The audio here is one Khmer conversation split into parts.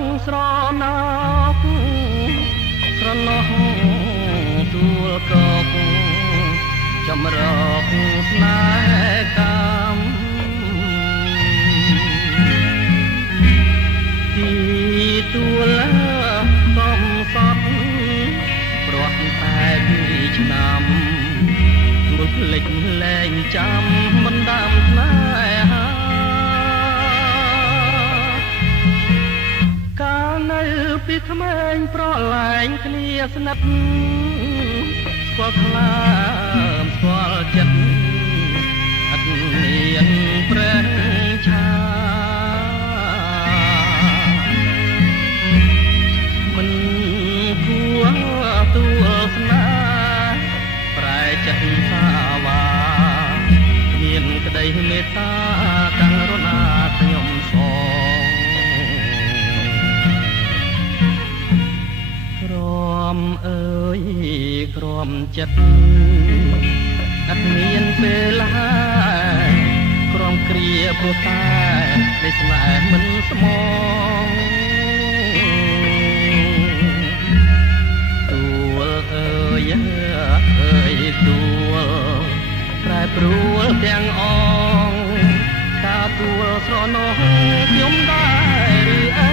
ងស្រណោកស្រណោះទួលកកចម្រោកស្នេហ៍កម្មទីទួលកំសត់ព្រោះតែពីឆ្នាំទួលភ្លេចលែងចាំមិនដាំស្នេហាកាលនៅពីក្មេងប្រឡែងគ្នាស្និទ្ធស្គាល់ខ្លាស្គាល់ចិត្តអត់មានប្រេងឆាមិនគួរទួលស្នេហ៍ប្រែចិត្តសាវាមានក្តីមេត្តាករុណាខ្ញុំសងក្រមអើយក្រមចិត្តអត់មានពេលហើយក្រមគ្រាព្រោះតែដែលស្នេហ៍មិនស្មងទួលអើយអើយទួលប្រែប្រួលទាំងអងតាទួលស្រណោះខ្ញុំដែរឬអី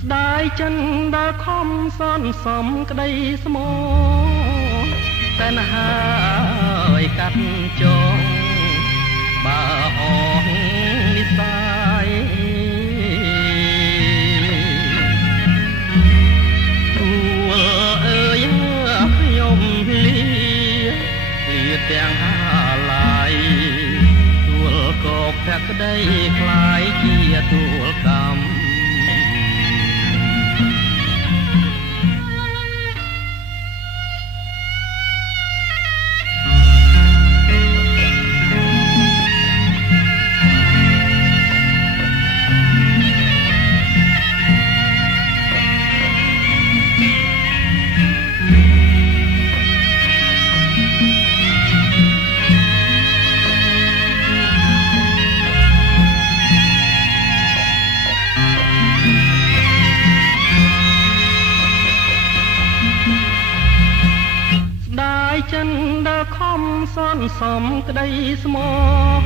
ស្ដាយចិនដល់ខំសន្សំក្តីស្មោះតែនហើយកាត់ចងបើអងនិស័យទួលអើយខ្ញុំលាទាំងហាឡាយទួលក៏ភក្តីคล้ายជាទួលកម្មចិនដើរខំសន្សំក្តីស្មោះ